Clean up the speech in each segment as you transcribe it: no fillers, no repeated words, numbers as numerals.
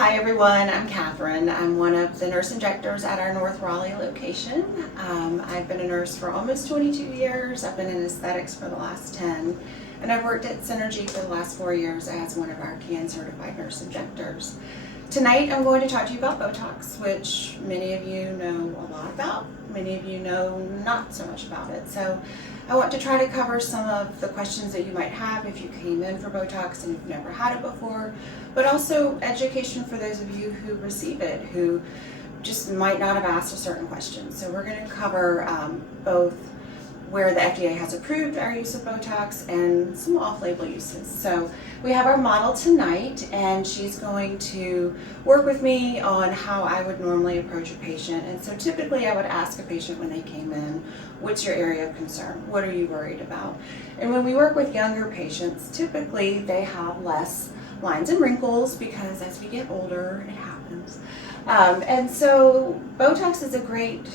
Hi everyone, I'm Catherine. I'm one of the nurse injectors at our North Raleigh location. I've been a nurse for almost 22 years. I've been in aesthetics for the last 10, and I've worked at Synergy for the last 4 years as one of our CAN certified nurse injectors. Tonight I'm going to talk to you about Botox, which many of you know a lot about, many of you know not so much about it. So I want to try to cover some of the questions that you might have if you came in for Botox and you've never had it before, but also education for those of you who receive it, who just might not have asked a certain question. So we're going to cover both where the FDA has approved our use of Botox and some off-label uses. So we have our model tonight, and she's going to work with me on how I would normally approach a patient. And so typically I would ask a patient when they came in, what's your area of concern? What are you worried about? And when we work with younger patients, typically they have less lines and wrinkles because as we get older, it happens. And so Botox is a great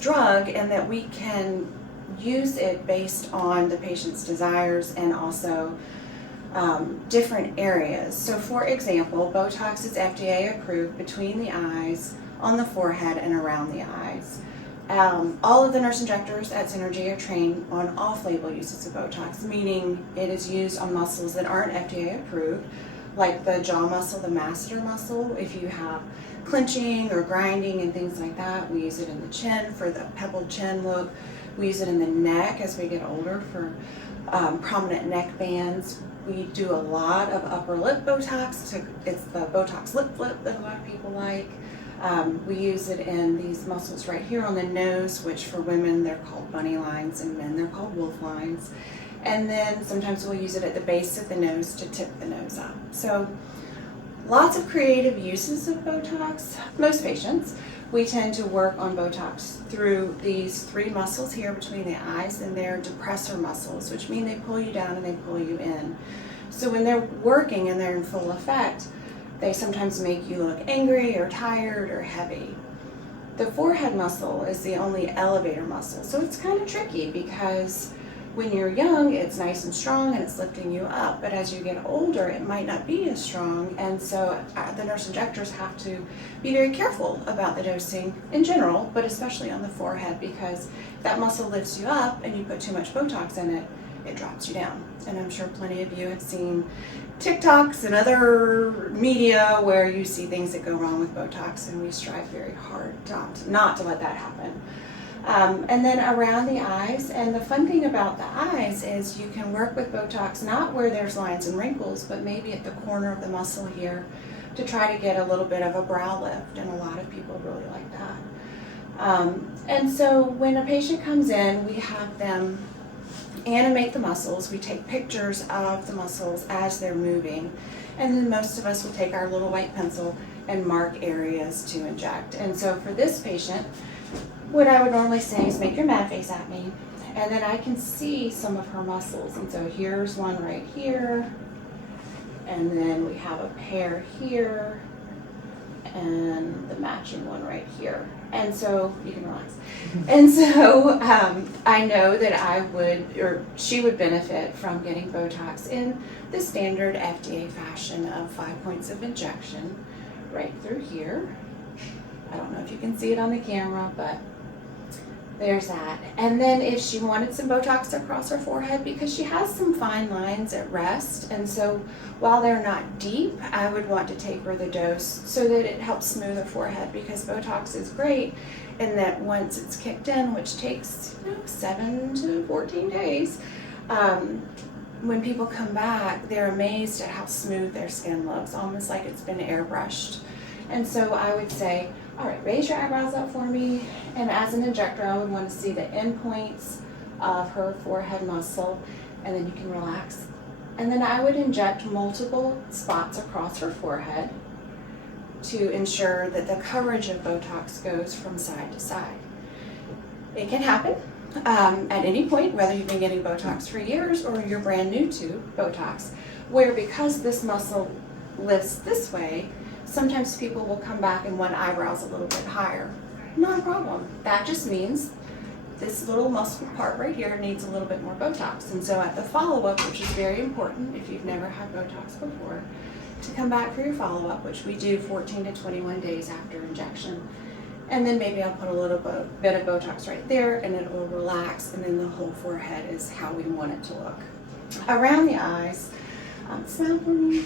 drug in that we can use it based on the patient's desires and also different areas. So for example, Botox is FDA approved between the eyes, on the forehead, and around the eyes. All of the nurse injectors at Synergy are trained on off-label uses of Botox, meaning it is used on muscles that aren't FDA approved, like the jaw muscle, the masseter muscle. If you have clenching or grinding and things like that, we use it in the chin for the pebbled chin look. We use it in the neck as we get older for prominent neck bands. We do a lot of upper lip Botox. It's the Botox lip flip that a lot of people like. We use it in these muscles right here on the nose, which for women they're called bunny lines and men they're called wolf lines. And then sometimes we'll use it at the base of the nose to tip the nose up. So lots of creative uses of Botox. Most patients, we tend to work on Botox through these three muscles here between the eyes, and they're depressor muscles, which mean they pull you down and they pull you in. So when they're working and they're in full effect, they sometimes make you look angry or tired or heavy. The forehead muscle is the only elevator muscle, so it's kind of tricky because when you're young, it's nice and strong and it's lifting you up, but as you get older, it might not be as strong, and so the nurse injectors have to be very careful about the dosing in general, but especially on the forehead, because if that muscle lifts you up and you put too much Botox in it, it drops you down. And I'm sure plenty of you have seen TikToks and other media where you see things that go wrong with Botox, and we strive very hard not to let that happen. And then around the eyes, and the fun thing about the eyes is you can work with Botox not where there's lines and wrinkles, but maybe at the corner of the muscle here to try to get a little bit of a brow lift, and a lot of people really like that. And so when a patient comes in, we have them animate the muscles. We take pictures of the muscles as they're moving, and then most of us will take our little white pencil and mark areas to inject. And so for this patient, what I would normally say is make your mad face at me, and then I can see some of her muscles. And so here's one right here, and then we have a pair here, and the matching one right here. And so you can relax. And so I know that I would, or she would benefit from getting Botox in the standard FDA fashion of 5 points of injection right through here. I don't know if you can see it on the camera, but there's that. And then if she wanted some Botox across her forehead, because she has some fine lines at rest, and so while they're not deep, I would want to taper the dose so that it helps smooth her forehead, because Botox is great in that once it's kicked in, which takes 7 to 14 days, when people come back, they're amazed at how smooth their skin looks, almost like it's been airbrushed. And so I would say, all right, raise your eyebrows up for me. And as an injector, I would want to see the endpoints of her forehead muscle, and then you can relax. And then I would inject multiple spots across her forehead to ensure that the coverage of Botox goes from side to side. It can happen at any point, whether you've been getting Botox for years or you're brand new to Botox, where because this muscle lifts this way, sometimes people will come back and want eyebrows a little bit higher. Not a problem. That just means this little muscle part right here needs a little bit more Botox. And so at the follow-up, which is very important if you've never had Botox before, to come back for your follow-up, which we do 14 to 21 days after injection. And then maybe I'll put a little bit of Botox right there, and it will relax, and then the whole forehead is how we want it to look. Around the eyes, smile for me.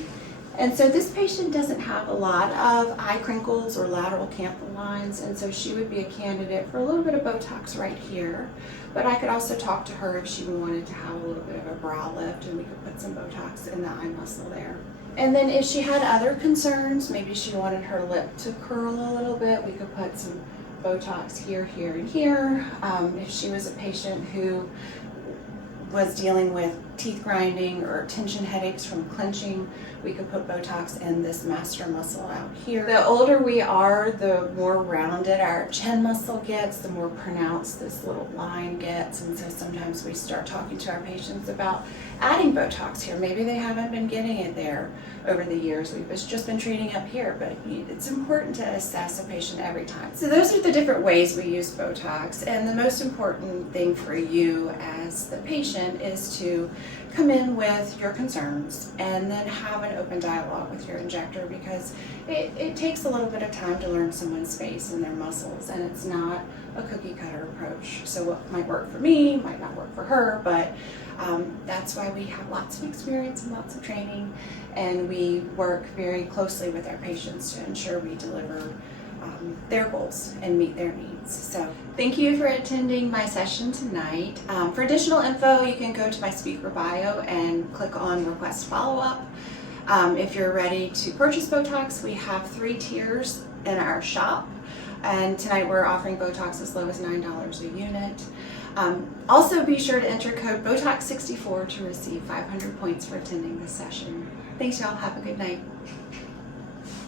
And so this patient doesn't have a lot of eye crinkles or lateral canthal lines, and so she would be a candidate for a little bit of Botox right here. But I could also talk to her if she wanted to have a little bit of a brow lift, and we could put some Botox in the eye muscle there. And then if she had other concerns, maybe she wanted her lip to curl a little bit, we could put some Botox here, here, and here. If she was a patient who was dealing with teeth grinding or tension headaches from clenching, we could put Botox in this master muscle out here. The older we are, the more rounded our chin muscle gets, the more pronounced this little line gets, and so sometimes we start talking to our patients about adding Botox here. Maybe they haven't been getting it there over the years. We've just been treating up here, but it's important to assess a patient every time. So those are the different ways we use Botox, and the most important thing for you as the patient is to come in with your concerns and then have an open dialogue with your injector, because it takes a little bit of time to learn someone's face and their muscles, and it's not a cookie cutter approach. So what might work for me might not work for her, but that's why we have lots of experience and lots of training, and we work very closely with our patients to ensure we deliver their goals and meet their needs. So thank you for attending my session tonight. For additional info, you can go to my speaker bio and click on request follow-up. If you're ready to purchase Botox, we have 3 tiers in our shop, and tonight we're offering Botox as low as $9 a unit. Also be sure to enter code Botox64 to receive 500 points for attending this session. Thanks y'all, have a good night.